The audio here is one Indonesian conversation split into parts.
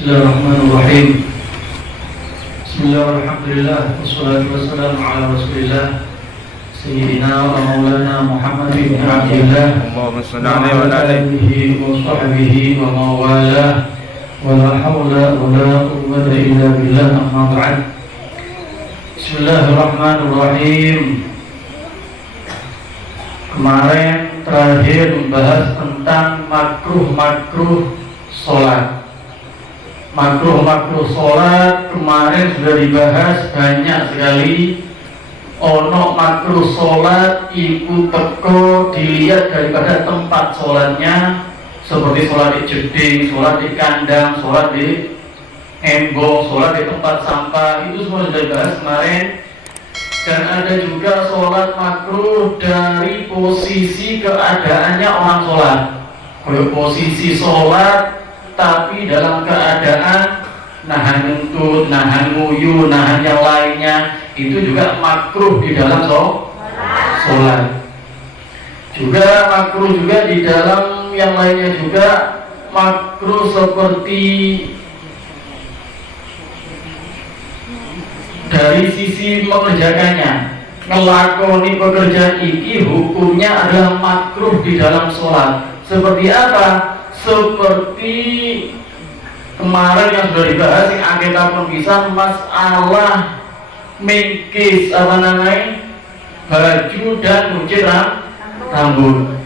Bismillahirrahmanirrahim. Bismillah, alhamdulillah, wassalatu wassalamu ala rasulillah Sayyidina wa maulana Muhammad bin Abdillah wa ala alihi wa sahbihi wa mawalah wa la hawla wa la quwwata illa billah, amma ba'd. Bismillahirrahmanirrahim. Kemarin terakhir membahas tentang makruh sholat. Makruh sholat kemarin sudah dibahas banyak sekali. Ono makruh sholat iku teko dilihat daripada tempat sholatnya, seperti sholat di jeding, sholat di kandang, sholat di embong, sholat di tempat sampah. Itu semua sudah dibahas kemarin. Dan ada juga sholat makruh dari posisi keadaannya orang sholat. Kalau posisi sholat tapi dalam keadaan nahan ngentut, nahan nguyu, nahan yang lainnya, itu juga makruh di dalam sholat. Juga makruh juga di dalam yang lainnya juga makruh, seperti dari sisi mengerjakannya, ngelakoni pekerjaan ini hukumnya adalah makruh di dalam sholat. Seperti apa? Seperti kemarin yang sudah dibahas yang agenda pembisan masalah mengkis baju dan nguncir rambut.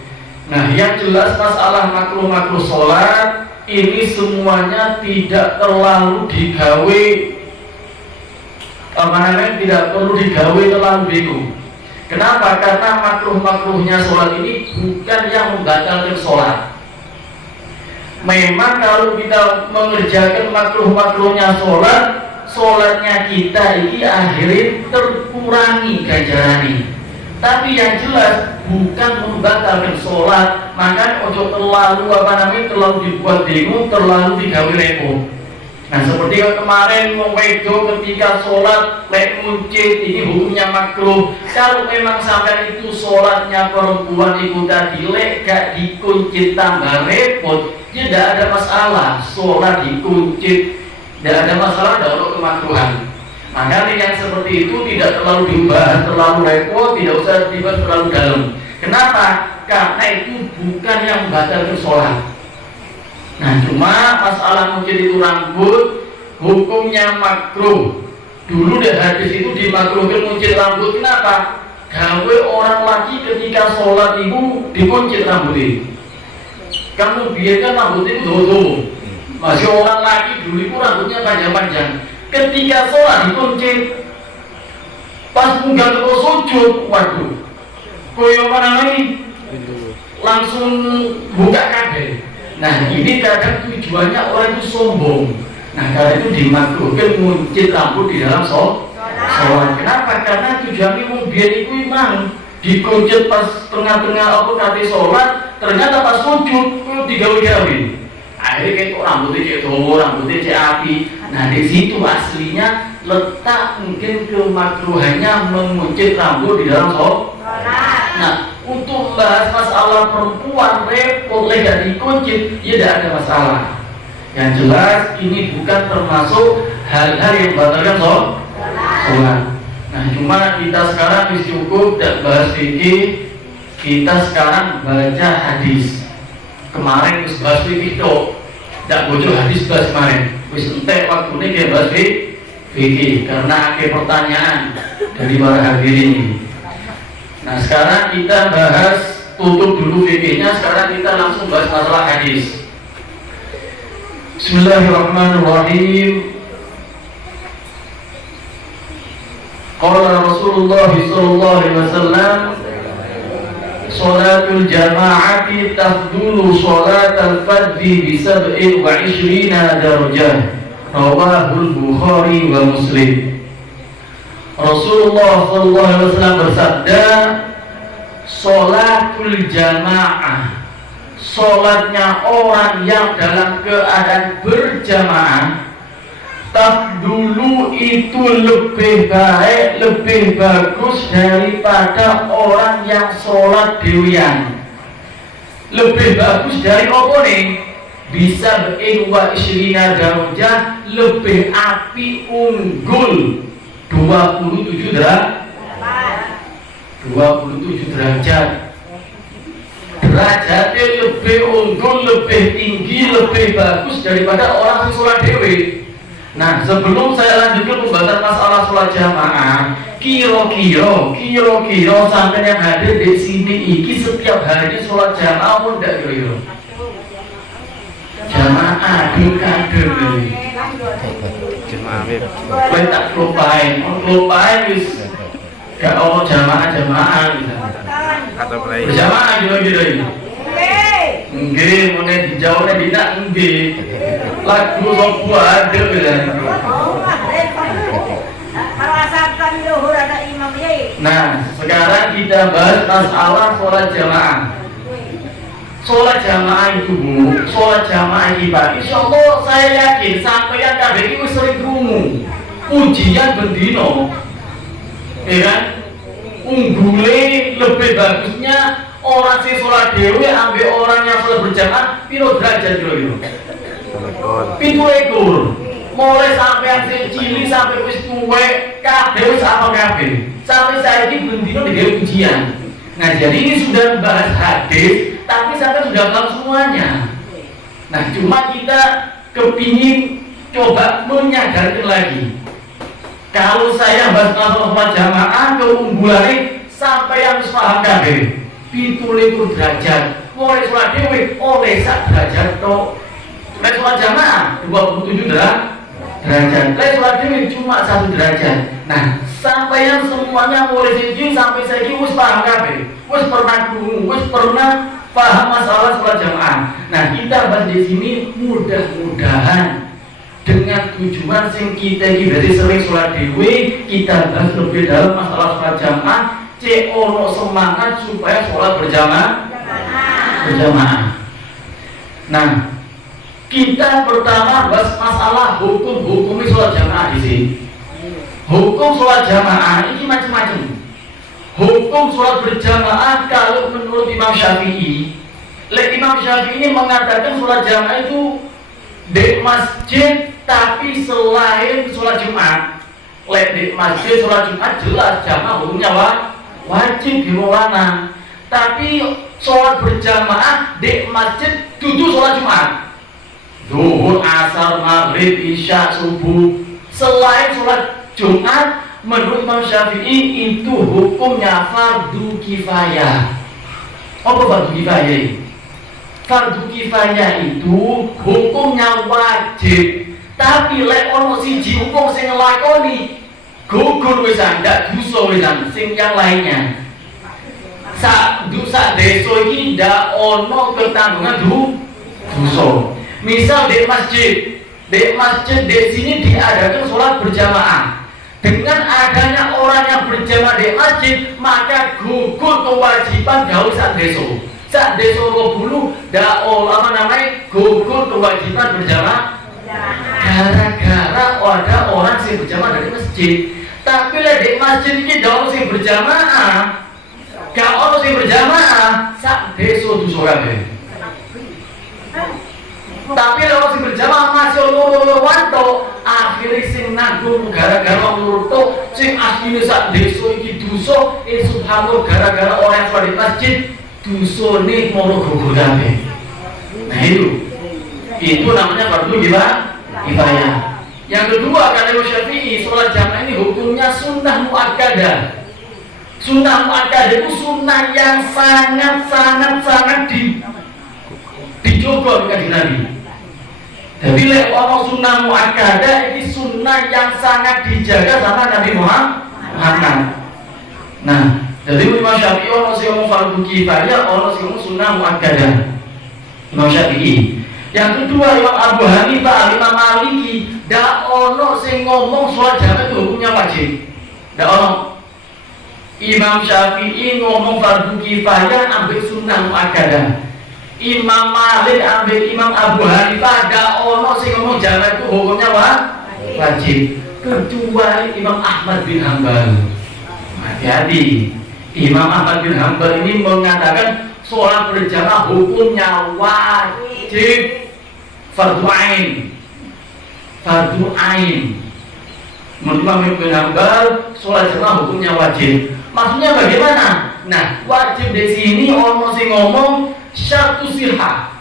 Nah, yang jelas masalah makruh sholat ini semuanya tidak terlalu digawe tidak perlu digawe terlalu bingung. Kenapa? Karena makruhnya sholat ini bukan yang membatalkan sholat. Memang kalau kita mengerjakan makruhnya sholat, sholatnya kita ini akhirnya terkurangi ganjarannya. Tapi yang jelas bukan membatalkan sholat. Maka untuk terlalu terlalu dibuat bingung, terlalu digawe repot. Nah, seperti kemarin wedo ketika sholat lek muncit, ini hukumnya makruh. Kalau memang sampai itu sholatnya perempuan itu tadi lek gak dikuncit tambah repot, ya tidak ada masalah. Sholat dikuncit tidak ada masalah, tidak ada kemakruhan. Maka yang seperti itu tidak terlalu dibahas terlalu repot, tidak usah dibahas terlalu dalam. Kenapa? Karena itu bukan yang membatalkan sholat. Nah, cuma masalah mungkin itu rambut hukumnya makruh. Dulu deh hadis itu dimakruhkan muncit rambut. Kenapa? Gawe orang laki ketika sholat itu dikuncit rambutnya. Kamu biarkan rambut itu dodo. Masih orang laki dulu itu rambutnya panjang-panjang. Ketika sholat dikuncit, pas munggah ke sujud, waduh, koyo mana lagi? Langsung buka kabel. Nah, ini kadang tujuannya orang itu sombong. Nah, karena itu dimakruhkan muncit rambut di dalam sholat. Kenapa? Karena tujuannya biar itu memang dikuncit pas tengah-tengah kate sholat, ternyata pas sujud itu digawe-gawe. Akhirnya kayak rambutnya cek dowo, rambutnya cek api. Nah, di situ aslinya letak mungkin kemakruhannya menguncit rambut di dalam sholat. Nah, untuk membahas masalah perempuan repot lega dikuncit, ya tidak ada masalah. Yang jelas ini bukan termasuk hal-hal yang membatalkan sholat. Nah, cuma kita sekarang cukup tidak bahas fikih, kita sekarang baca hadis. Kemarin wis bahas fikih itu, tidak bocor hadis bahas kemarin. Wis entek waktu ini kita bahas fikih karena ada pertanyaan dari para hadirin. Nah, sekarang kita bahas, tutup dulu fikihnya, sekarang kita langsung bahas masalah hadis. Bismillahirrahmanirrahim. Qala Rasulullah sallallahu alaihi wasallam, sholatul jama'ati tafdulu sholatal fardhi bi 27 darajah. Rawahul Bukhari wa Muslim. Rasulullah SAW bersabda, sholatul jamaah, sholatnya orang yang dalam keadaan berjamaah, tafdulu itu lebih baik, lebih bagus daripada orang yang sholat dewian. Lebih bagus dari apa nih? bisa wa isyrina darajah, lebih api unggul 27 derajat. Derajatnya lebih unggul, lebih tinggi, lebih bagus daripada orang yang sholat dewe. Nah, sebelum saya lanjutkan pembahasan masalah sholat jamaah, kira-kira sampai yang hadir di sini iki setiap hari sholat jamaah pun tidak kira-kira. Jamaah kadang Jemaah Habib. kowe tak lupain wis gak ono jamaah gitu. Atau mulai Berjamaah gitu ini. Nggih, mune dijawabnya tidak nggih. Lagu sopo ada gitu. Nah, sekarang kita bahas masalah sholat jamaah. Sholat jamaah itu Bu, sholat jamaah ini Pak. Insya Allah saya yakin sampai yang kabeh itu sering krungu ujian bendino, ya kan? Unggule lebih bagusnya orang sing sholat dewe ambil orang yang sholat berjamaah piro derajat kira-kira? 7 ekor. Mulai sampai yang sing cilik sampai wis tuwek kabeh wis apa kabeh. Sampai saiki bendino digawe ujian. Nah, jadi ini sudah bahas hadis, tapi sampai sudah tahu semuanya. Nah, cuma kita kepingin coba menyadarkan lagi. Kalau saya bahas masalah jamaah, keunggulannya sampai yang paham kabeh. 27 derajat. Mulai sholat dewe oleh 1 derajat toh. Mulai sholat jamaah 27 derajat. Mulai sholat dewe cuma 1 derajat. Nah, sampai yang semuanya mulai sejauh sampai saya wis paham kabeh. Wis pernah krungu, wis pernah paham masalah sholat jamaah. Nah, kita bahas di sini mudah-mudahan dengan tujuan sing kita iki berarti sering sholat dewe, kita bahas lebih dalam masalah sholat jamaah, cek ono semangat supaya sholat berjamaah. Nah, kita pertama bahas masalah hukum sholat jamaah di sini. Hukum sholat jamaah ini macam-macam. Hukum sholat berjamaah kalau menurut Imam Syafi'i, Imam Syafi'i ini mengatakan sholat jamaah itu di masjid tapi selain sholat Jumat. Di masjid sholat Jumat jelas jamaah hukumnya wajib dimulana. Tapi sholat berjamaah di masjid duduk sholat Jumat, zuhur, asar, maghrib, isya, subuh. Selain sholat Jumat, menurut Imam Syafi'i itu hukumnya fardu kifayah. Apa fardu kifayah? Fardu kifayah itu hukumnya wajib. Tapi lek ono siji hukum sing nglakoni gugur wisan, ndak dosa wisan sing yang lainnya. Sak desa iki ndak ono ketanggungan dosa. Misal di masjid di sini diadakan sholat berjamaah. Dengan adanya orang yang berjamaah di masjid, maka gugur kewajiban gawe sak desa. Sak desa 20 ndak gugur kewajiban berjamaah. Gara-gara ada orang yang berjamaah dari masjid. Tapi lah di masjid ini ada orang yang berjamaah. Gak orang yang berjamaah, sak desa dosa kabeh. Tapi kalau si berjamaah masih loro wanto, akhirnya sing nanggung gara-gara loro to, sing asline sak desa iki dosa, subhanallah gara-gara orang yang sholat di masjid, dosane mono gugur kabeh. Nah itu namanya fardu kifayah. Yang kedua, kata Imam Syafi'i, sholat jamaah ini hukumnya sunnah muakkadah. Sunnah muakkadah itu sunnah yang sangat dicoba dengan Nabi. Jadi lek orang sunnah muakkadah ini sunnah yang sangat dijaga sama Nabi Muhammad. Nah, jadi Imam Syafi'i orang sing ngomong fardu kifayah, orang sing ngomong sunnah muakkadah. Imam Syafi'i. Yang kedua Imam Abu Hanifah, Imam Maliki, dak ono sing ngomong sholat jamaah itu hukumnya wajib. Dak ono. Imam Syafi'i ngomong fardu kifayah ambil sunnah muakkadah. Imam Malik ambil Imam Abu Hanifah, ada ono sing ngomong jamaah itu hukumnya wajib. Kecuali Imam Ahmad bin Hanbal. Hati-hati. Imam Ahmad bin Hanbal ini mengatakan sholat berjamaah hukumnya wajib. fardu ain. Fardu ain. Menurut Imam Ibnu Hanbal, sholat jamaah hukumnya wajib. Maksudnya bagaimana? Nah, wajib di sini orang sing ngomong syartu sihah.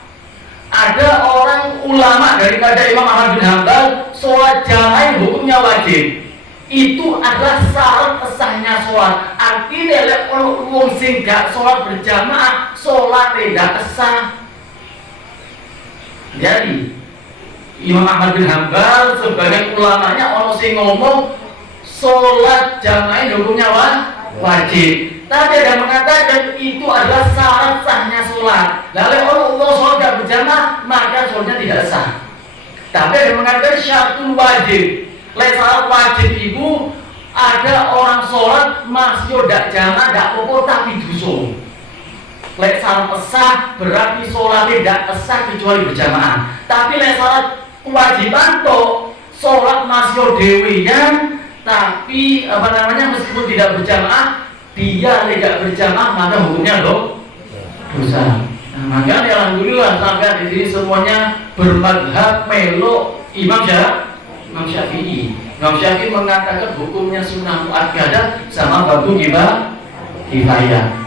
Ada orang ulama daripada Imam Ahmad bin Hanbal, sholat jamaah hukumnya wajib. Itu adalah syarat sahnya sholat. Artinya kalau wong sing gak sholat berjamaah, sholat tidak sah. Jadi Imam Ahmad bin Hanbal sebagai ulamanya orang sing ngomong sholat jamaah hukumnya wajib. Tapi ada mengatakan itu adalah syarat sahnya sholat. Lalu Allah sholat gak berjamaah, maka sholatnya tidak sah. Tapi ada mengatakan syaratul wajib. Syarat wajib itu ada orang sholat masih tidak jamaah, tidak apa tapi dosa. Syarat sah berarti sholat tidak sah kecuali berjamaah. Tapi syarat kewajiban toh sholat masih dewian, tapi meskipun tidak berjamaah, dia tidak berjamaah maka hukumnya dosa. Nah, maka alhamdulillah sampai di sini semuanya bermadhab melo Imam Syafi'i. Imam Syafi'i mengatakan hukumnya sunnah muakkadah sama fardu kifayah.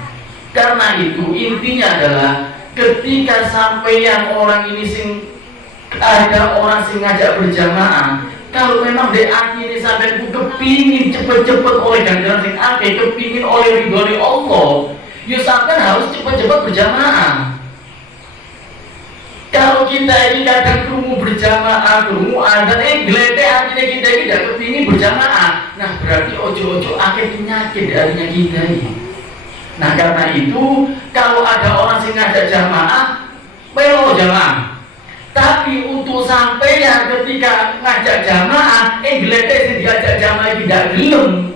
Karena itu intinya adalah ketika sampai yang orang ini ada orang sing ngajak berjamaah, kalau memang di akhirnya sampai ku kepingin cepet-cepet oleh ganjaran sing akeh, kepingin oleh ridho Allah, ya sampai harus cepet-cepet berjamaah. Kalau kita ini kadang kerungu berjamaah, kerungu ada gelete artinya kita ini tidak kepingin berjamaah. Nah berarti ojo-ojo akhir penyakit darinya kita ini. Nah karena itu kalau ada orang sing ngajak jamaah, melo jamaah. Tapi untuk sampai yang ketika ngajak jamaah, gelete sing diajak jamaah tidak gelem,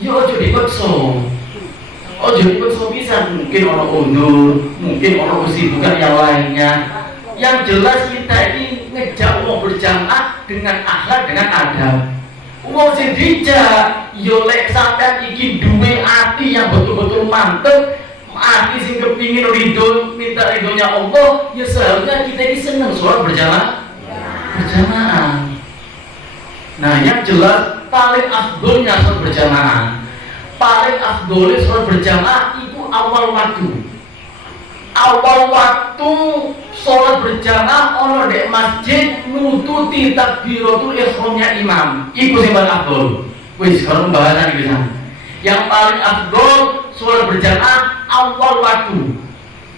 yo ojo dipaksa. Ojo dipaksa bisa, mungkin orang undur, mungkin orang kesibukan yang lainnya. Yang jelas kita ini ngejak wong berjamaah dengan akhlak, dengan adab. Wong sing dijak yo lek sampean iki duwe ati yang betul-betul mantep, ati sing kepingin ridho, minta ridhonya Allah, ya seharusnya kita ini senang sholat berjamaah. Nah yang jelas paling afdolnya sholat berjamaah. Paling afdolnya sholat berjamaah itu awal waktu. Awal waktu sholat berjamaah ono dek masjid nututi takbiratul ihramnya imam. Iku sing paling afdol. Wis kalau bahasan iki bisa. Yang paling afdol sholat berjamaah awal waktu.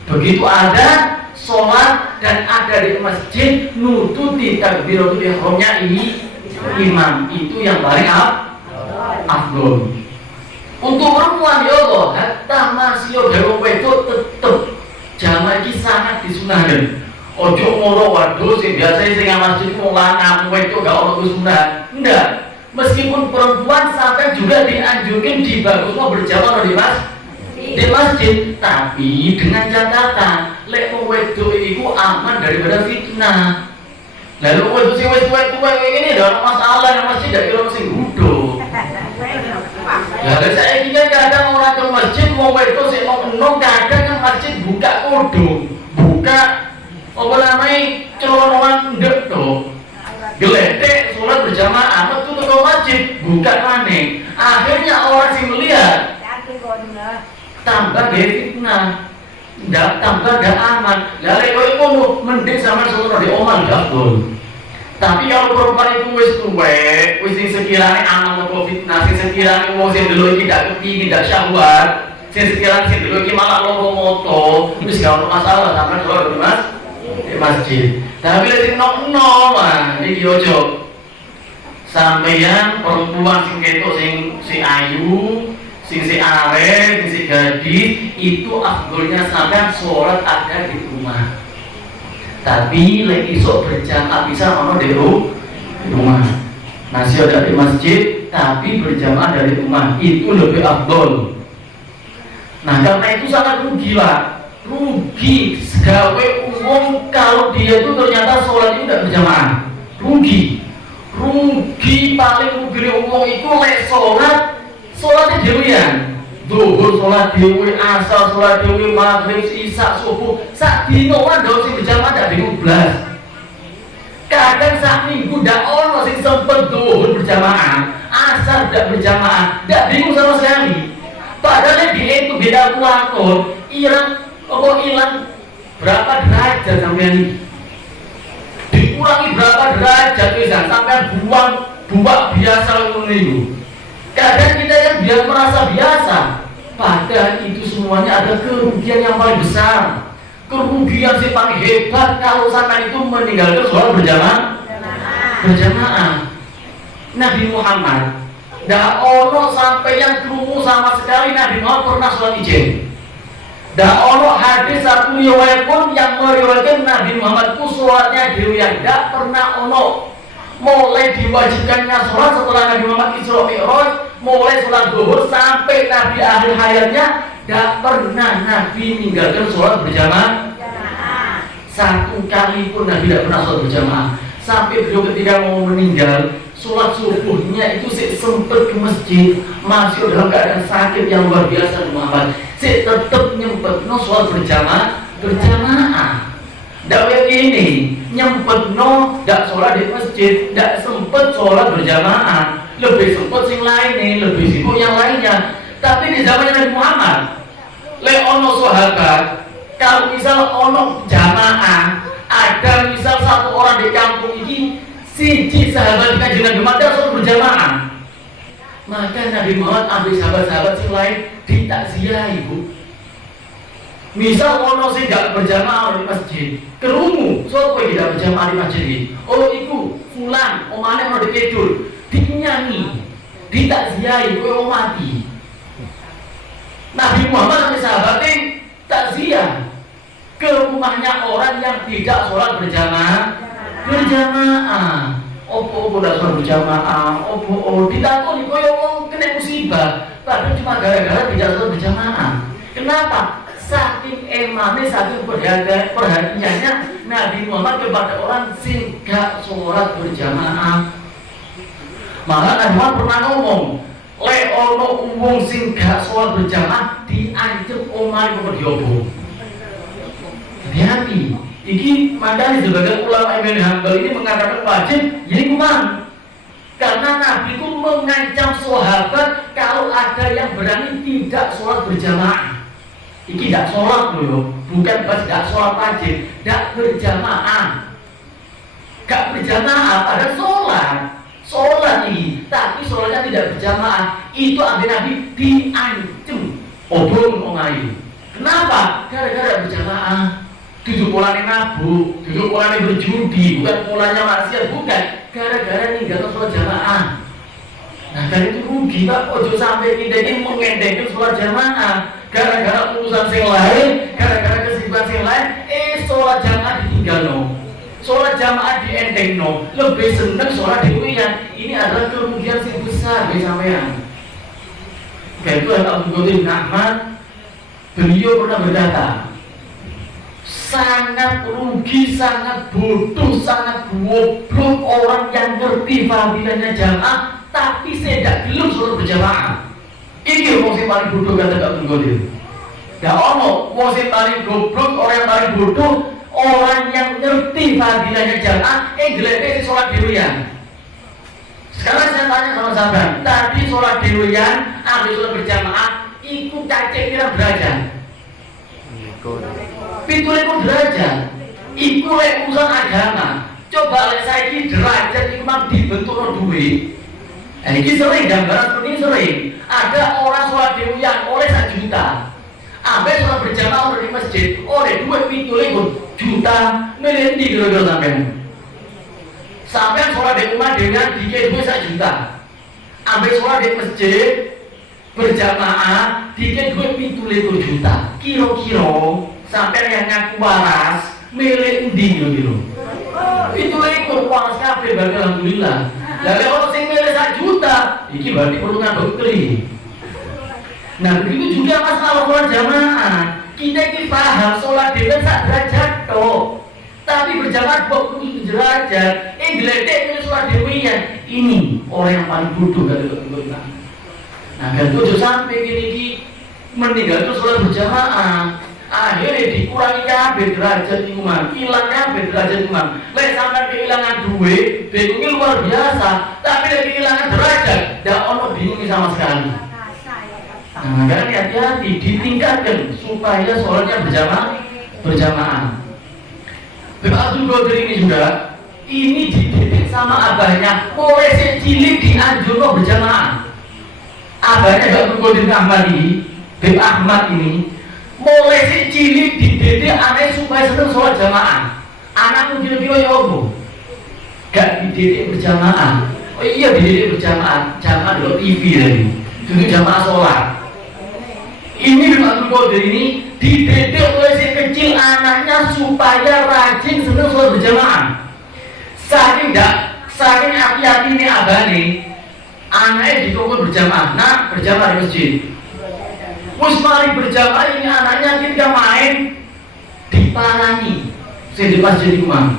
Begitu ada sholat dan ada di masjid nututi takbiratul ihramnya imam, itu yang paling afdol. Untuk perempuan ya Allah, hatta masih gawe wedok tetep jamaah iki sangat disunahkan. Ojo ngono waduh sing biasa sing masjid wong lanang wedok gak ono sunah. Enggak. Meskipun perempuan sampai juga dianjurkan dibagusno berjamaah di masjid, tapi dengan catatan lek wong wedok iku aman daripada fitnah. Lalu wedok sing wis tuwa ini ada masalah nang masjid dak kira sing gudo. Ya saya ini kan kadang orang ke masjid mau wedok sing mau enom kadang kan masjid buka kodong, buka apa namanya celana ndek to. Geletek sholat berjamaah metu ke masjid buka maneh. Akhirnya orang sing melihat tambah fitnah, ndak tambah gak aman. Lah lek kowe ngono mending sampean sholat di omah gabul. Tapi kalau perempuan itu wis tuwek, wis sing sekiranya aman karo fitnah, sing sekiranya wong sing dulu iki ndak kepingin, ndak syahwat, sing sekiranya sing dulu iki malah loro moto, wis gak ono masalah sampean sholat di masjid. Tapi lek sing nom-nom iki ojo. Sampeyan perempuan sing ketok sing ayu, sing arek, sing gadis, itu afdolnya sampean sholat ada di rumah. Tapi lagi iso berjamaah bisa ono di rumah. Masih ada di masjid, tapi berjamaah dari rumah itu lebih afdol. Nah karena itu sangat rugi lah, rugi gawe umum kalau dia itu ternyata sholat itu tidak berjamaah, rugi paling rugi umum itu lek sholatnya dewian. Zuhur sholat dewi, asar sholat dewi, maghrib, isya, subuh. Sak dino kan dong sing berjamaah dak bingung blas. sak minggu ndak ono sing sempet zuhur berjamaah, asar ndak berjamaah, ndak bingung sama sekali. Padahal dia itu beda kalkulator, hilang berapa derajat sampean ini? Dikurangi berapa derajat bisa sampean buang biasa ngono itu. Kadang kita yang biar merasa biasa, padahal itu semuanya ada kerugian yang paling besar. Kerugian yang paling hebat kalau sampai itu meninggalkan sholat berjamaah. Nabi Muhammad tidak ono sampai yang kerungu sama sekali Nabi Muhammad pernah sholat ijen. Tidak ono hadis satu riwayat pun yang meriwayatkan Nabi Muhammad itu sholatnya diriwayat. Tidak pernah ono. Mulai diwajibkannya sholat setelah Nabi Muhammad Isra Mi'raj, mulai sholat zuhur sampai Nabi akhir hayatnya, tidak pernah Nabi meninggalkan sholat berjamaah. Satu kali pun Nabi tidak pernah sholat berjamaah. Sampai beliau ketika mau meninggal, sholat subuhnya itu sempat ke masjid, masih dalam keadaan sakit yang luar biasa Muhammad. Tetap nyempet sholat berjamaah. Tidak kayak gini, nyempet tidak sholat di masjid, tidak sempet sholat berjamaah, lebih sempet yang lain nih, lebih sibuk yang lainnya. Tapi di zamannya Nabi Muhammad, ono sahabat, kalau misal ono jamaah, ada misal satu orang di kampung ini, siji sahabat Kanjeng Nabi Muhammad sholat berjamaah, maka Nabi Muhammad ambil sahabat-sahabat yang lain ditakziah ibu. Misal ono sing gak berjamaah di masjid, kerungu, sapa iki gak berjamaah di masjid iki? Oh iku fulan, omane ono dikedur, dinyanyi, ditakziahi kowe mati. Nabi Muhammad sampai sahabatnya takziah ke rumahnya orang yang tidak sholat berjamaah. Opo udah sholat berjamaah, ditakoni koyo wong kena musibah, padahal cuma gara-gara tidak sholat berjamaah. Kenapa? Saking emane, saking perhatiannya Nabi Muhammad kepada orang sing gak sholat berjamaah. Malah Nabi Muhammad pernah ngomong, le ono wong sing gak sholat berjamaah diancam omahe kok diobong. Hati-hati. Iki makanya sebagian ulama Ibn Hanbal ini mengatakan wajib, jadi kumang. Karena Nabi itu mengancam sahabat kalau ada yang berani tidak sholat berjamaah. Iki tidak sholat dulu, bukan pas tidak sholat wajib, tidak berjamaah. Gak berjamaah pada sholat nih, tapi sholatnya tidak berjamaah. Itu ambil Nabi diancam obong omahe. Kenapa? Gara-gara berjamaah. Duduk polanya mabuk, duduk polanya berjudi, bukan polanya maksiat, bukan. Gara-gara ninggalkan sholat jamaah. Nah kan itu rugi Pak, ojo sampai kita ini mengendengkan sholat jamaah. Gara-gara urusan yang lain, gara-gara kesibukan yang lain, sholat jamaah ditinggal no. Sholat jamaah diendeng no. Lebih seneng sholat diwiyan. Ini adalah kerugian yang besar bagi sampean. Kayak itu Abu Qadir bin Ahmad, beliau pernah berkata, sangat rugi, sangat bodoh, sangat goblok orang yang ngerti fadilahnya jamaah tapi saya tidak gelem sholat berjamaah. Ini orang yang paling bodoh kata Abu Qadir. Ya Allah, orang yang paling goblok, orang yang paling bodoh, orang yang ngerti fadilahnya jamaah, gelem sholat dewian. Sekarang saya tanya sama sahabat, tadi sholat dewian, ambil sholat berjamaah, ikut cacing kira derajat. 17 derajat. Iku lek urusan agama. Coba lek saiki derajat iku mang dibentukno duwe. Iki sering gambaran seperti ini sering. Ada orang sholat dewian oleh 1 juta. Ambil sholat berjamaah di masjid oleh 2,7 juta. Milih di kira-kira sampean. Sampean sholat di rumah dengan dikit 1 juta. Ambil sholat di masjid berjamaah dikit 2,7 juta. Kira-kira sampai yang ngaku waras milih endi gitu. Itu ikut waras kabeh berarti alhamdulillah. Lah lek ono sing milih 1 juta, iki berarti perlu ngabekti. Nah, begitu juga masalah sholat jamaah. Kita ini paham sholat dhewe sak derajat tok. Tapi berjamaah 27 derajat, gledek milih sholat dhewean. Ini orang yang paling bodoh kata kita. Nah, kan tujuh sampai gini meninggal itu sholat berjamaah. akhirnya dikurangi kabeh derajat imam, hilang kabeh derajat imam. Lek sampai kehilangan duit, bingungnya luar biasa, tapi lek kehilangan derajat, tidak ono bingungnya sama sekali. Nah, makanya hati-hati, ditingkatkan supaya sholatnya berjamaah. Bapak Abdul Qadir ini juga, ini dididik sama abahnya, mulai cilik dianjurkan berjamaah. Abahnya Abdul Qadir Ahmad ini, Bapak Ahmad ini, mulai cilik dididik anaknya supaya senang sholat jamaah. Anakmu kira-kira ya apa? Gak dididik berjamaah. Oh iya dididik berjamaah, jamaah dulu TV tadi. Itu jamaah sholat. Ini Bapak Abdul Qadir ini dididik oleh si kecil anaknya supaya rajin senang sholat berjamaah. Saking hati-hati ini abah nih, anaknya dikongkon berjamaah. Nah, berjamaah di masjid. Mari berjamaah ini anaknya ketika main diparani. Saya di masjid di rumah.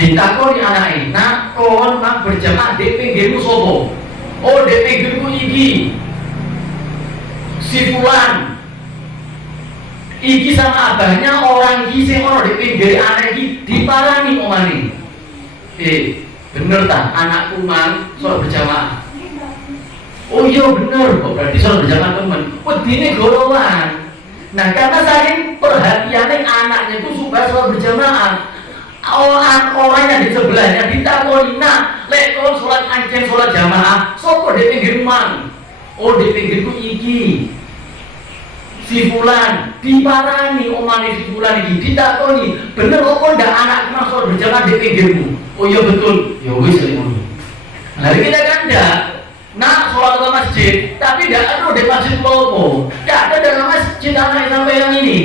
Ditakoni anaknya, nah kon mang berjamaah di pinggirmu sopo? Oh di pinggirku iki. Si fulan. Iki sama abahnya orang iki sing ono di pinggir anak iki diparani omane. Bener tak anakku mang sholat berjamaah. Oh iya bener, kok berarti sholat berjamaah temen. Wedine gorowan. Nah karena saking perhatiannya anaknya itu supaya sholat berjamaah, orang yang di sebelahnya ditakoni, nah lek kon sholat anjen sholat jamaah, sopo di pinggir mang? Oh di pinggirku iki. Si fulan diparani omane si fulan iki ditakoni, bener kok ndak anakku mang sholat berjamaah di pinggirmu? Oh iya betul. Ya wis ngono. Nah kita kan ndak nah sholat ke masjid, tapi tidak ada di masjid lopo, tidak ada dalam masjid anak sampai yang ini,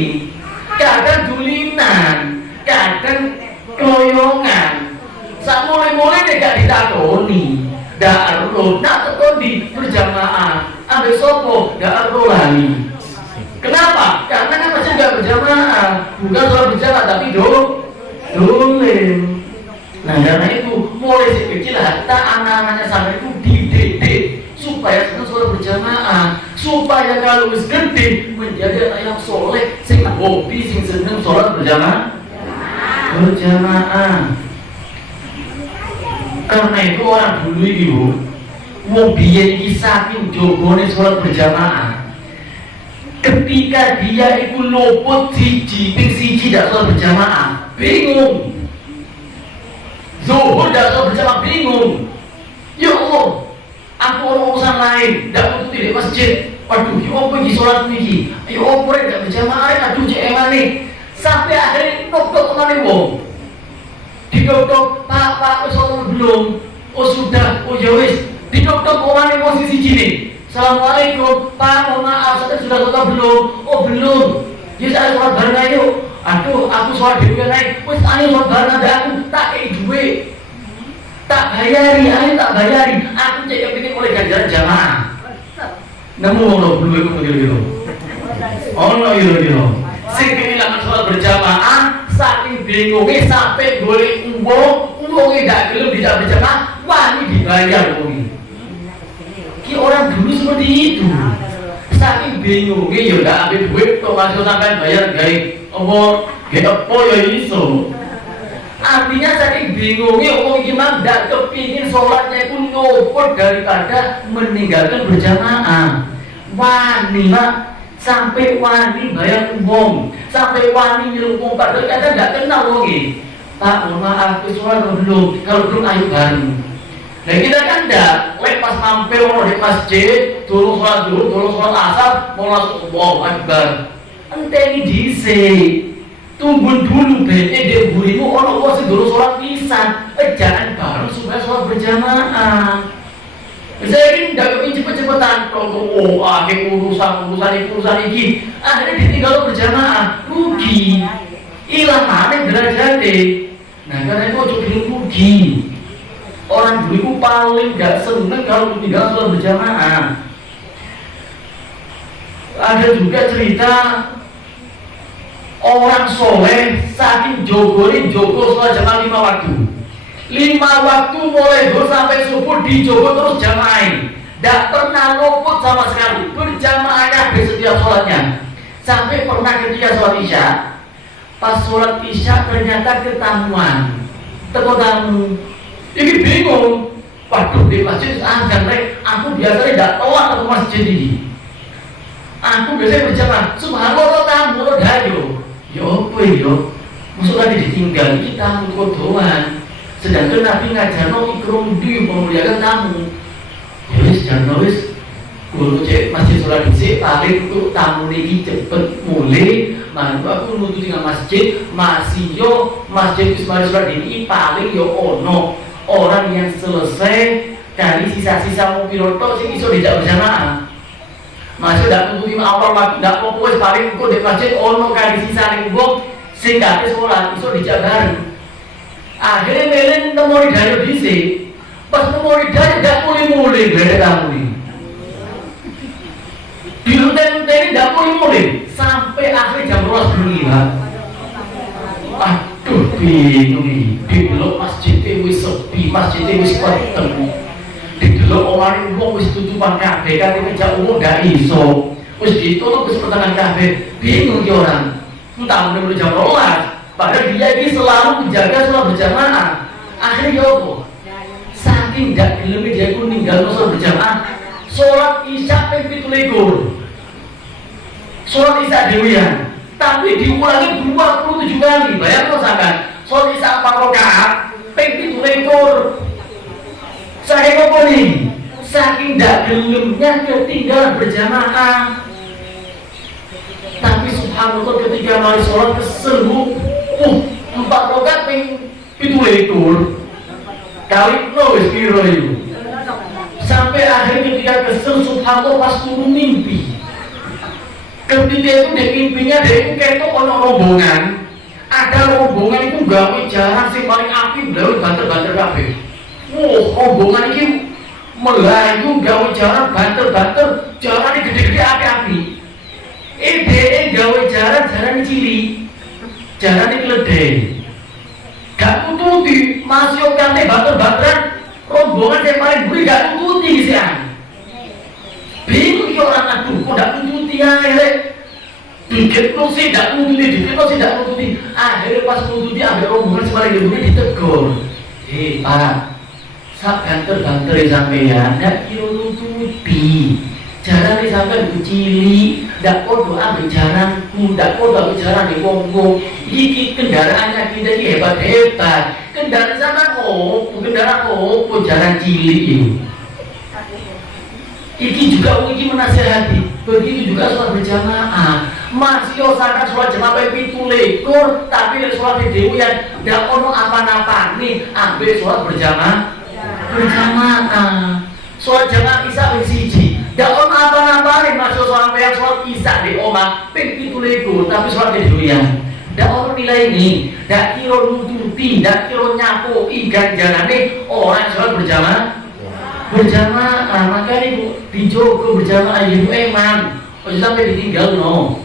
kadang dulinan, kadang keloyongan, saat mulai tidak ditakoni, tidak perlu, nak tekoni berjamaah, ambil sopo, tidak perlu lagi. Kenapa? Karena kan masjid tidak berjamaah, bukan sholat berjamaah, tapi dolim. Nah karena itu mulai sekecil hatta anak-anaknya sampai itu dididik supaya senang sholat berjamaah, supaya kalau wis gede menjadi anak yang soleh, sing hobi, sing senang sholat berjamaah. Karena itu orang dulu itu mau biyen iki saking jogone sholat berjamaah. Ketika dia itu luput siji ping siji dak sholat berjamaah, bingung. Zuhur dak sholat berjamaah bingung. Ya Allah, aku urusan lain, tidak butuh di masjid. Waduh, ya apa ini sholat ini? Ya apa ini tidak berjamaah? Aduh, cek emane. Sampai akhirnya nok-nok kemana wong? Didok-dok, pak, sholat belum? Oh sudah, oh ya wis. Didok-dok kemana wong sisi sini? Assalamualaikum, pak, mohon maaf, saya sudah sholat belum? Oh belum. Ya saya sholat bareng ayo. Aduh, aku sholat dewi naik. Wis ayo sholat bareng ada aku tak kayak duit. Tak bayari, ayo tak bayari. Aku cek kepingin oleh ganjaran jamaah. Nemu ono belum ikut begitu. Ono gitu. Sing kehilangan sholat berjamaah, saking bingungnya sampai golek uangnya tidak gelem tidak berjamaah, wani dibayar uangnya. Ki orang dulu seperti itu. Saking bingungnya ya udah ambil duit, kok masuk sampai bayar gay. Apa ya iso. Artinya saking bingungnya orang gimana tidak kepingin sholatnya itu luput daripada meninggalkan berjamaah. Wani mak, sampai wani bayar uang, sampai wani nyelupung padahal kadang tidak kenal wongi. Pak, mohon maaf, sholat belum? Kalau belum ayo bareng. Nah kita kan tidak, lepas mampir mau di masjid, turun sholat dulu, turun sholat asar, mau langsung wow akbar. Ente ini disik. Tunggu dulu bete deh burimu orang kok dulu sholat pisan, jangan baru supaya sholat berjamaah. Saya ini tidak kepingin cepet-cepetan, kalau akhir urusan ini, akhirnya ditinggal berjamaah, rugi, hilang mana derajatnya. Nah karena itu coba rugi. Orang dulu itu paling gak seneng kalau ditinggal sholat berjamaah. Ada juga cerita orang soleh saking jogoin jogo sholat jamaah 5 waktu. 5 waktu mulai sampai subuh di jogo terus jamaah. Tidak pernah luput sama sekali. Berjamaah kabeh setiap sholatnya. Sampai pernah ketika sholat isya, pas sholat isya ternyata ketamuan, teko tamu. Ini bingung. Waduh, di masjid azan rek, aku biasanya tidak telat ke masjid ini. Aku biasanya berjamaah, subhanallah tamu lo dayo. Yo apa yo? Masuk lagi ditinggal kita untuk doan. Sedangkan Nabi ngajarno ikram di memuliakan tamu. Wis jarno wis kulo cek masjid sholat dhisik paling untuk tamu niki cepet mulai. Mantu aku nututi nang masjid, masih yo masjid Ismail sholat ini paling yo ono orang yang selesai dari sisa-sisa mobil tok sing iso dijak berjamaah. Masuk dak nututi awal waktu dak apa wis paling engko di masjid ono kali sisa ning wong sing gak sholat iso dijak bareng. Akhirnya melen nemu dayo dhisik. Pas nemu dayo gak mulai-mulai bare tamu iki. Dilunten-lunteni gak mulai-mulai sampai akhir jam 12 bengi, Pak. Aduh, bingung iki. Delok masjid wis sepi, masjid wis peteng. Delok omane wong wis tutupan kabeh, kate ngejak umum gak iso. Wis ditutup wis pertengahan kabeh. Bingung ki orang. Entah mulai jam 12. Padahal dia ini selalu menjaga sholat berjamaah. Akhirnya apa? Saking gak gelem dia pun ninggal sholat berjamaah. Sholat isya ping 17. Sholat isya dewian. Tapi diulangi 27 kali. Bayangkan sampean. Sholat isya 4 rakaat ping 17. Saking apa nih? Saking gak gelemnya ketinggalan berjamaah. Tapi subhanallah ketika mari sholat kesel 4 rakaat ping 17 kali wis piro itu. Sampai akhir ketika kesel subhanallah pas turun mimpi. Ketika itu di mimpinya dia itu ketok ono rombongan. Ada rombongan itu gawe jaran sing paling apik blawet banter-banter kabeh. Rombongan iki melayu gawe jaran banter-banter, jarane gede-gede api-api. Dhek gawe jaran cilik. Jarane keledai. Gak tututi, masih kate banter-banteran rombongan yang paling buri gak tututi siang. Bingung ki orang aduh kok gak tututi ae. Dikit lo sih gak tututi, akhirnya pas tututi ada rombongan yang paling buri ditegur. Pak, sak banter-banter sampeyan gak kira tututi. Jarane sampeyan cilik, ndak podo ambek jaranku, ndak podo ambek jarane wong-wong. Iki kendaraannya kita iki hebat-hebat. Kendaraan sampean kendaraan jaran cilik iki. Iki juga iki menasihati, begitu juga sholat berjamaah. Masih usahakan sholat jamaah ping 17, tapi sholat dewean ndak ono apa-apane ambek sholat berjamaah. Sholat jamaah isya ping 1. Ndak ono apa-apane masuk sampeyan sholat isya di omah ping 17, tapi sholat dewean. Ndak ono nilai ini, ndak kira nututi, ndak kira nyapuki ganjarane orang sholat berjamaah. Makanya ibu dijogo berjamaah ibu eman, ojo sampai ditinggal no.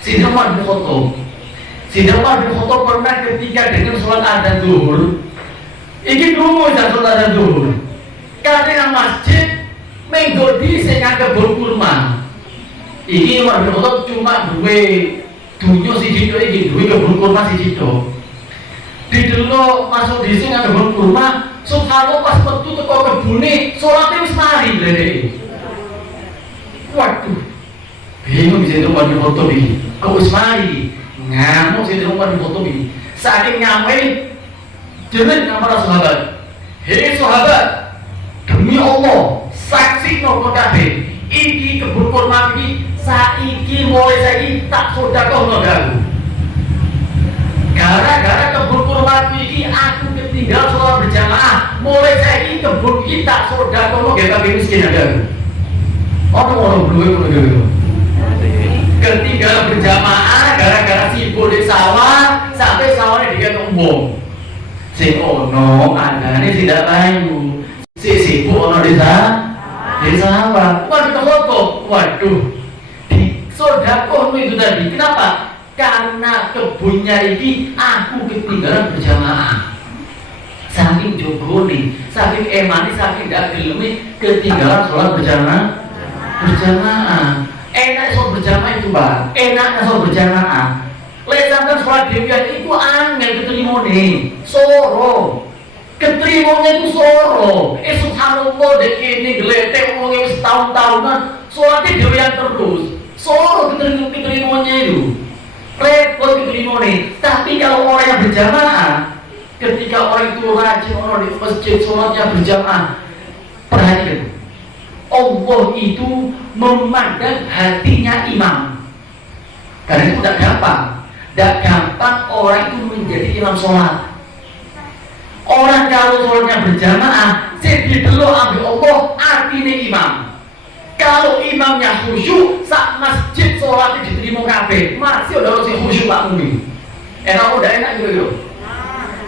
Sidang Umar bin Khattab pernah ketika dengan sholat adzan zuhur, iki krungu jan sholat adzan zuhur. Kate nang masjid menggodi sing kebon kurma. Iki Umar bin Khattab cuma duwe dunya siji tok iki, duwe kebon kurma siji tok. Didelok masuk di sing kebon kurma, subhanallah pas metu teko kebune, salate wis mari blendeke. Waduh. Bingung sing Umar bin Khattab iki. Kok wis mari? Ngamuk sing Umar bin Khattab iki. Saking nyampe jeneng para sahabat. Hei sahabat, demi Allah, saksi nopo kabeh. Iki kebun kurma iki saiki mulai saiki tak sedekahno aku. Gara-gara kebun kurma iki aku ketinggal sholat berjamaah. Mulai saiki kebun iki tak sedekahno ge kabeh miskin aku. Ono duwe ngono. Ketinggal berjamaah gara-gara sibuk di sawah sampai sawahnya digendong wong. Sing ono andane tidak payu. Si sibuk ono di sawah. Waduh. Di sedekah itu tadi. Kenapa? Karena kebunnya ini aku ketinggalan berjamaah. Saking jogone, saking emani, saking gak geleme ketinggalan sholat berjamaah. Enak sholat berjamaah itu Pak, enaknya sholat berjamaah. Lek sampeyan sholat dhewean iku angel keterimone, soro. Keterimone itu soro. Subhanallah dek kene gletek wong wis tahun-tahunan sholatnya dhewean terus. Soro keterimone itu. Repot keterimone. Tapi kalau orang yang berjamaah, ketika orang itu rajin orang di masjid sholatnya berjamaah, perhatikan. Allah itu memandang hatinya imam. Karena itu tidak gampang. Tidak gampang orang itu menjadi imam sholat. Orang kalau sholatnya berjamaah, jadi dulu ambil Allah artinya imam. Kalau imamnya khusyuk, sak masjid sholatnya diterima kabeh. Masih udah harus khusyuk Pak Mumi. Enak udah enak gitu.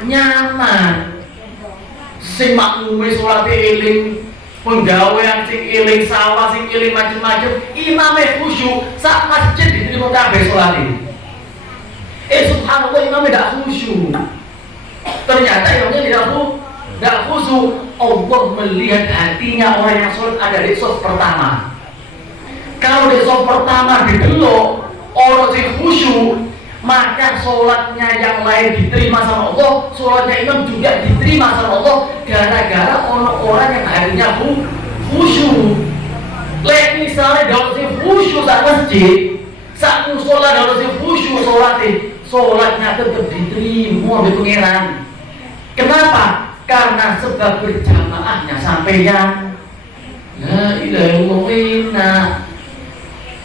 Nyaman. Sing makmume sholatnya eling, penggawean sing eling, sawah sing eling macam-macam, imamnya khusyuk, sak masjid diterima kabeh sholatnya. Subhanallah imamnya tidak khusyuk. Ternyata imamnya tidak khusyuk. Allah melihat hatinya orang yang sholat ada di shaf pertama. Kalau di shaf pertama didelok orang yang khusyuk, maka sholatnya yang lain diterima sama Allah, sholatnya imam juga diterima sama Allah, gara-gara orang yang hatinya khusyuk. Lek misalnya kalau si khusyuk saat masjid, saat musola kalau si khusyuk sholatnya tetap diterima oleh pangeran. Kenapa? Karena sebab berjamaahnya sampeyan. La ilaha illallah.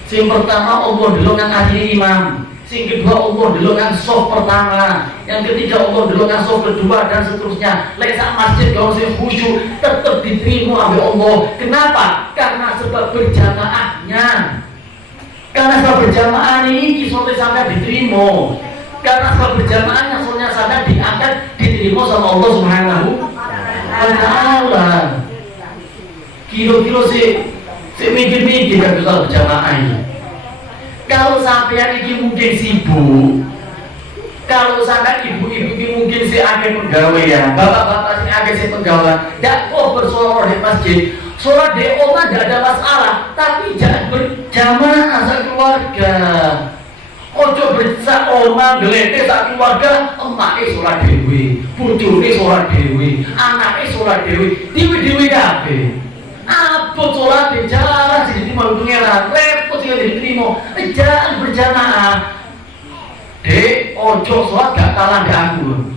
Sing pertama Allah delongan hati imam. Sing kedua Allah delongan shaf pertama. Yang ketiga Allah delongan shaf kedua dan seterusnya. Lek sak masjid kalau sing khusyuk tetap diterima oleh Allah. Kenapa? Karena sebab berjamaahnya. Karena sebab berjamaah ini kisahnya sampai diterima. Karena sebab berjamaahnya soalnya sampai diangkat diterima sama Allah Subhanahu wa Ta'ala. Kilo-kilo si mikir-mikir kan soal berjamaah ini. Kalau sampai ini mungkin sibuk, kalau sampai ibu-ibu ini mungkin si agen pegawai, bapak-bapak si agen si pegawai, tidak kok bersolat di masjid. Sholat di rumah tidak ada masalah, tapi jangan berjamaah sama keluarga. Ojo bersak omah gelete sak keluarga, emake sholat dewi, bojone sholat dewi, anake sholat dewi, dewi kabeh. Apa sholat jarang sing diterima pangeran, repot sing diterima. Jangan berjamaah. Dek, ojo sholat gak kalah di aku.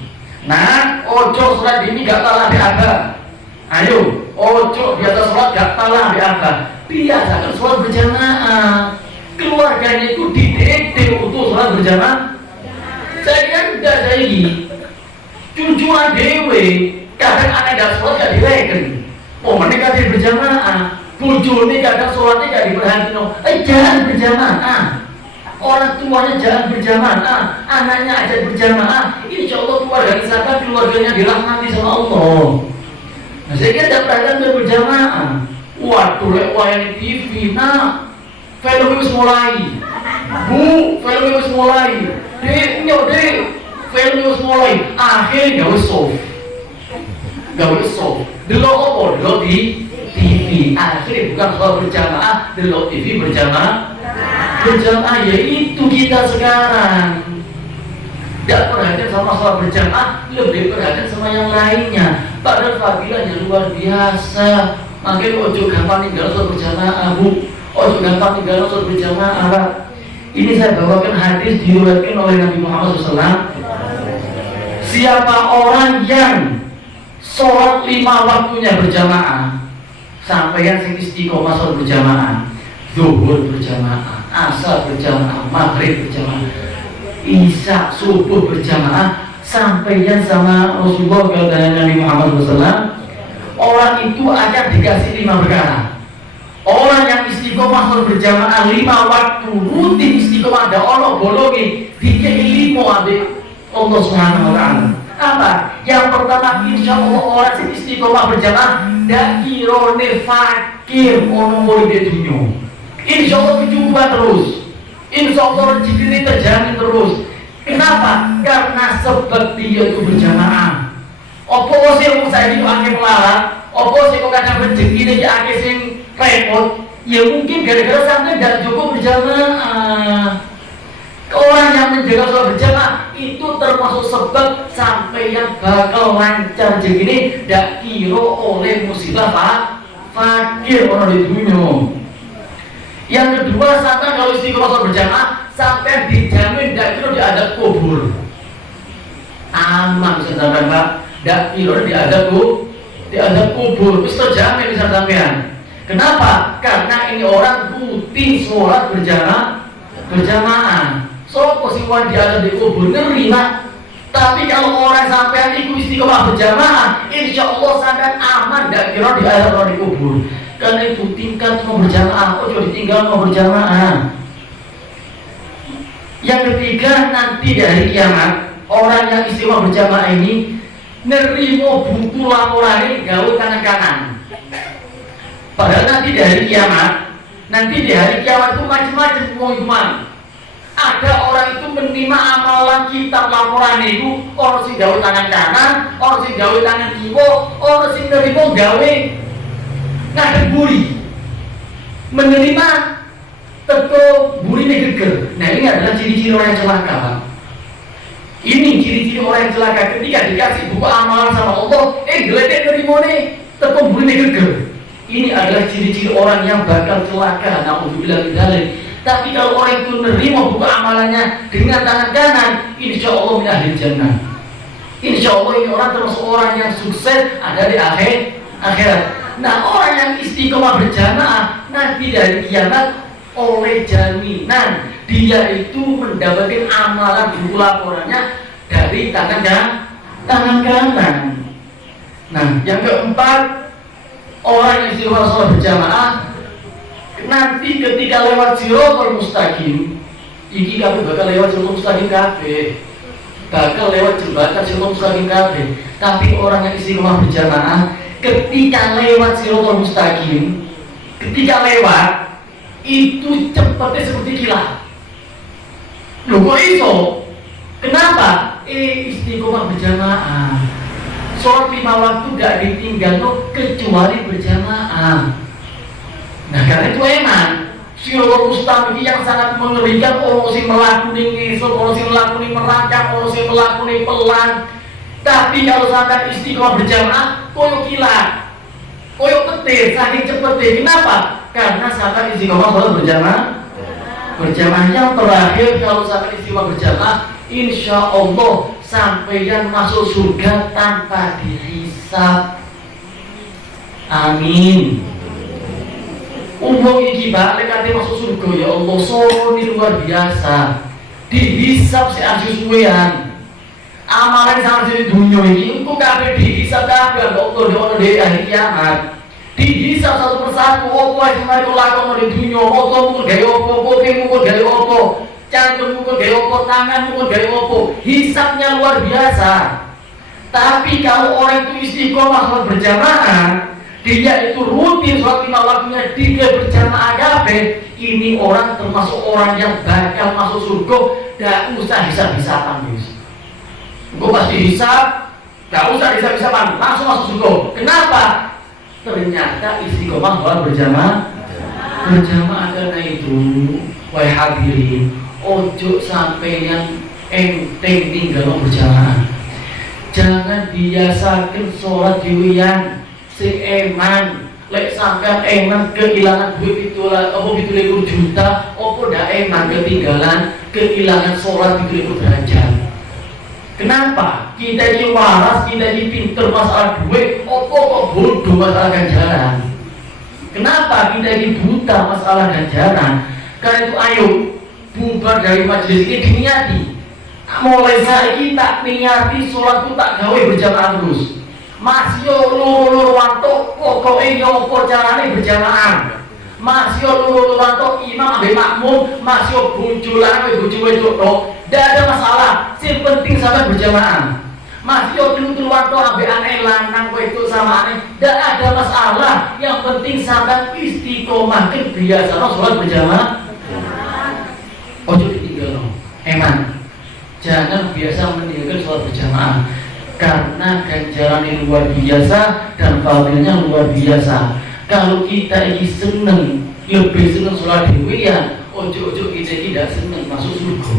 Nah, ojo sholat ini gak kalah di abah. Ayo, ojo biasa sholat gak kalah di abah. Biasakan sholat berjamaah. Keluarganya itu dididik untuk sholat berjamaah. Saya kan tidak saya ini cucuan dewe, kadang anak dan sholat gak direken. Oh mereka tidak berjamaah, bojone kadang sholatnya gak diperhatikan. Jangan berjamaah. Orang tuanya jangan berjamaah, anaknya aja berjamaah. Insya Allah keluarga misalkan keluarganya dirahmati sama Allah. Nah saya kan tidak perhatikan berjamaah. Waduh lewat yang TV, nah film itu mulai, bu, film itu mulai, dek, film itu mulai, akhirnya gak soft, delok apa, delok di TV, akhirnya bukan soal berjamaah, delok TV berjamaah, ya itu kita sekarang, tidak perhatian sama soal berjamaah, lebih perhatian sama yang lainnya, padahal fadilahnya luar biasa, makanya ojo gampang tinggal soal berjamaah, bu. Oh gampang tinggal sholat berjamaah. Ini saya bawakan hadis diriwayatkan oleh Nabi Muhammad SAW. Siapa orang yang sholat 5 waktunya berjamaah, sampai yang istiqomah sholat berjamaah, zuhur berjamaah, asar berjamaah, maghrib berjamaah, isya subuh berjamaah, sampai yang sama Rasulullah dan Nabi Muhammad SAW, orang itu akan dikasih 5 perkara. Orang yang istiqomah sholat berjamaah 5 waktu rutin istiqomah ada Allah bolongi dikei 5 adik Allah Subhanahu wa Ta'ala. Apa? Yang pertama insya Allah orang yang istiqomah berjamaah dak kirone fakir ono di dunia. Insya Allah berjumpa terus. Insya Allah rezeki ini terjamin terus. Kenapa? Karena sebab dia itu berjamaah. Apa sih yang saya itu akeh melarat? Apa sih kok kadang rezeki ini akeh sing repot, Ya mungkin gara-gara sampai tidak cukup berjamaah. Orang yang menjaga sholat berjamaah itu termasuk sebab sampai yang bakal lancar begini tidak kira oleh musibah fakir orang di dunia. Yang kedua, sampai kalau istiqomah sholat berjamaah sampai dijamin tidak kira diadab kubur. Aman bisa sampai Pak, tidak kira diadab kubur, bisa terjamin bisa sampean. Kenapa? Karena ini orang rutin sholat berjamaah. Sopo sing wan diadab di kubur ngeri Pak. Tapi kalau orang sampean ikut istiqomah berjamaah, insya Allah sampean aman dan kira diadab di kubur. Karena itu tingkat mau berjamaah, ojo ditinggal mau berjamaah. Yang ketiga, nanti di hari kiamat orang yang istiqomah berjamaah ini nerimo buku laporan gawe tangan kanan. Padahal nanti di hari kiamat itu macam-macam. Ada orang itu menerima amalan kitab laporan itu, orang sing gawe tangan kanan, orang sing gawe tangan kiwa, orang sing nerimo gawe ngadep buri, menerima teko buri ini geger. Nah ini adalah ciri-ciri orang yang celaka Pak. Ini ciri-ciri orang yang celaka ketika dikasih buku amalan sama Allah, geledek nerimo nih teko buri ini geger. Ini adalah ciri-ciri orang yang bakal celaka. Na'udzubillah min dzalik. Tapi kalau orang itu menerima buku amalannya dengan tangan kanan, insya Allah min ahli jannah. Insya Allah ini orang termasuk orang yang sukses ada di akhirat. Nah orang yang istiqomah berjamaah nanti dari kiamat oleh jaminan dia itu mendapatkan amalan buku laporannya dari tangan kanan. Nah yang keempat, orang yang istiqomah sholat berjamaah nanti ketika lewat siratal mustaqim, iki kabeh bakal lewat siratal mustaqim kabeh. Bakal lewat jembatan siratal mustaqim kabeh. Tapi orang yang istiqomah berjamaah ketika lewat siratal mustaqim, ketika lewat itu cepatnya seperti kilat. Loh kok iso? Kenapa? Istiqomah berjamaah. Sholat 5 waktu gak ditinggal kecuali berjamaah. Nah karena itu emang siratal mustaqim yang sangat mengerikan. Orang sing melakuni ngesot, orang sing melakuni merangkak, orang sing melakuni pelan. Tapi kalau sampai istiqomah berjamaah koyo kilat, koyo petir, saking cepetnya. Kenapa? Karena sampai istiqomah sholat berjamaah. Yang terakhir, kalau sampai istiqomah berjamaah, insya Allah sampeyan masuk surga tanpa dihisab. Amin. Umum iki balik kate masuk surga ya Allah, solo ini luar biasa. Dihisab si asyusuwean. Amalan sama di dunia ini, engkau kabeh dihisab kabeh Allah di hari kiamat. Dihisab satu persatu, apa yang mereka lakukan di dunia, apa mukul gaya apa, kuping mukul gaya apa, jantung mukul gaya apa, tangan mukul gaya apa. Hisabnya luar biasa. Tapi kalau orang itu istiqomah sholat berjamaah, dia itu rutin sholat 5 waktunya dia berjamaah kabeh, ini orang termasuk orang yang bakal masuk surga. Gak usah hisab-hisaban guys. Gue pasti hisab, gak usah hisab-hisaban, langsung masuk surga. Kenapa? Ternyata istiqomah sholat berjamaah. Karena itu wahai hadirin, ojo sampai yang enteng tinggal berjamaah. Jangan biasakan sholat diwian si eman. Lek sampean eman kehilangan duit itu apa 7.000 juta, apa dah eman kehilangan sholat 7.000 derajat. Kenapa? Kita ini waras, kita ini pinter masalah duit, apa kok bodoh masalah ganjaran? Kenapa kita ini buta masalah ganjaran? Karena itu ayo bubar dari majelis ini diniati. Mulai saiki tak niati sholatku tak gawe berjamaah terus. Masih lur wanto pokoknya nyopo carane berjamaah. Masih lur wanto imam ambek makmum, masih bojo lanang bojo wedok tok. Tidak ada masalah, yang penting sampai berjamaah. Masih lur wanto ambek anak lanang wedok sama aneh, tidak ada masalah. Yang penting sampai istiqomah biasa sholat berjamaah. Ojo ditinggal eman. Jangan biasa meninggalkan sholat berjamaah. Karena ganjaran yang luar biasa dan fadilnya luar biasa. Kalau kita ini senang lebih senang sholat dewian. Ojo-ojo kita tidak senang masuk surga.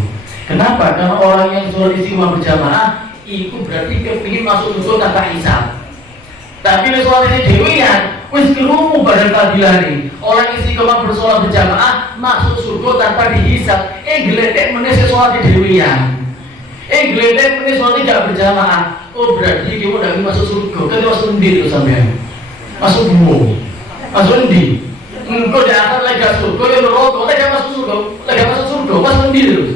Kenapa? Karena orang yang sholat istiqomah berjamaah itu berarti kepingin masuk surga tanpa hisab. Tapi sholat dewian, wis kerumu badan keadilan. Orang istiqomah bersolat berjamaah masuk surga tanpa dihisab. Geletek meneh sholat dewian. Geletek meneh sholat tidak berjamaah. Oh berarti kamu tidak masuk surga. Kan masuk ndi itu sampean? Masuk bumi. Masuk ndi? Engkau jangan lagi surga ya neraka. Lagi masuk surga. Lagi masuk surga. Masuk ndi terus?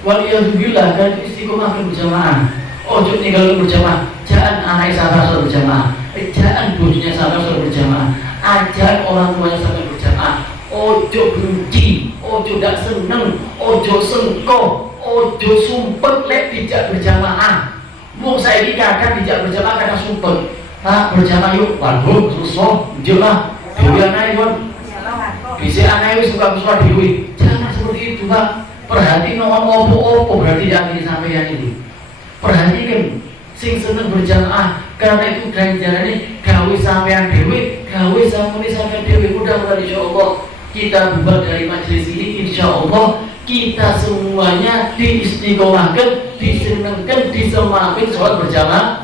Waliyahzubillah kan istiqomah berjamaah. Ojo tinggal berjamaah. Jangan anak sahabat sholat berjamaah. Jangan bujunya sahabat sholat berjamaah. Ajak orang tuanya sampai berjamaah. Ojo benci, ojo tidak seneng, ojo sengko, ojo sumpet lek tidak berjamaah. Mau saya ini kadang tidak berjamaah karena sumpet. Pak berjamaah yuk, waduh susah, jelah. Dewi anak itu, bisa anak itu suka suka dewi. Jangan seperti itu Pak. Perhati nomor opo-opo berarti jangan disampaikan itu. Perhatikan, sing seneng berjamaah karena itu ganjarannya gawe sampean dewi, gawe sampean dewi. Mudah-mudahan insyaallah kita bubar dari majelis ini, insyaallah kita semuanya diistiqomahkan, disenengkan, disemangatkan sholat berjamaah.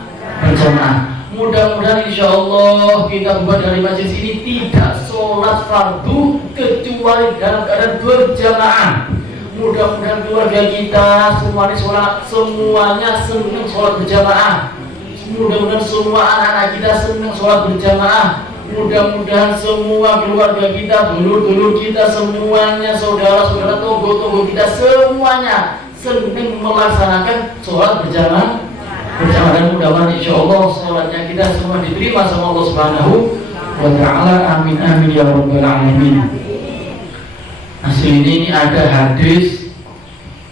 Mudah-mudahan insyaallah kita bubar dari majelis ini tidak sholat fardu kecuali dalam keadaan berjamaah. Mudah-mudahan keluarga kita semuanya senang sholat berjamaah. Mudah-mudahan semua anak-anak kita senang sholat berjamaah. Mudah-mudahan semua keluarga kita, dulur-dulur kita semuanya, saudara-saudara, tonggo-tonggo kita semuanya senang melaksanakan sholat berjamaah. Dan mudah-mudahan insyaallah sholatnya kita semua diterima sama Allah Subhanahu wa ta'ala. Amin amin ya rabbal alamin. Asli ini ada hadis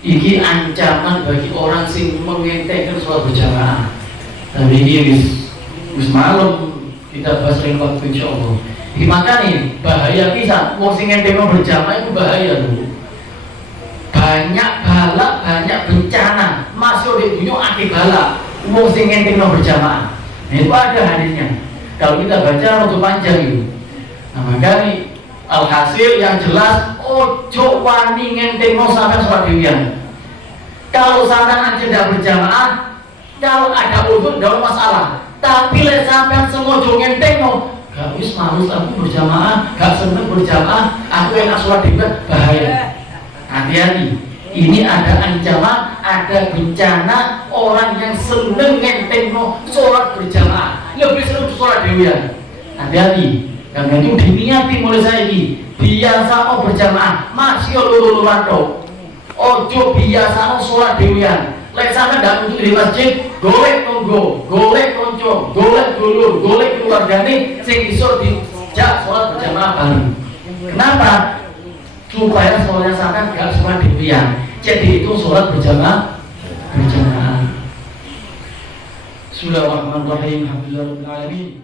iki ancaman bagi orang sing mengentengkan sholat berjamaah. Tapi ini wis malam kita bahas lain waktu insyaallah. Iki makanya bahaya pisan wong sing ngentengno berjamaah itu bahaya tuh. Banyak bala, banyak bencana masuk di dunia akeh bala wong sing ngentengno berjamaah. Itu ada hadisnya. Kalau kita baca waktu panjang itu. Nah makanya alhasil yang jelas ojo wani ngentengno sampai sholat dewian. Kalau sampean tidak berjamaah, kalau ada uzur tidak masalah. Tapi lek sampean sengaja ngentengno, gak wis males aku berjamaah, gak seneng berjamaah, aku enak sholat dewian, bahaya. Hati-hati. Ini ada ancaman, ada bencana orang yang seneng ngentengno sholat berjamaah, lebih seneng sholat dewian. Hati-hati. Karena itu diniati mulai saya ini biasa mau berjamaah masih lulu-luluan tok. Ojo biasa mau sholat dewian. Lek sampe ndak untuk di masjid, golek tonggo, golek konco, golek dulur, golek keluargane sing iso dijak sholat berjamaah bareng. Kenapa? Supaya sholatnya sampean gak sholat dewian. Jadi itu sholat berjamaah. Bismillahirrahmanirrahim. Alhamdulillahirabbil alamin.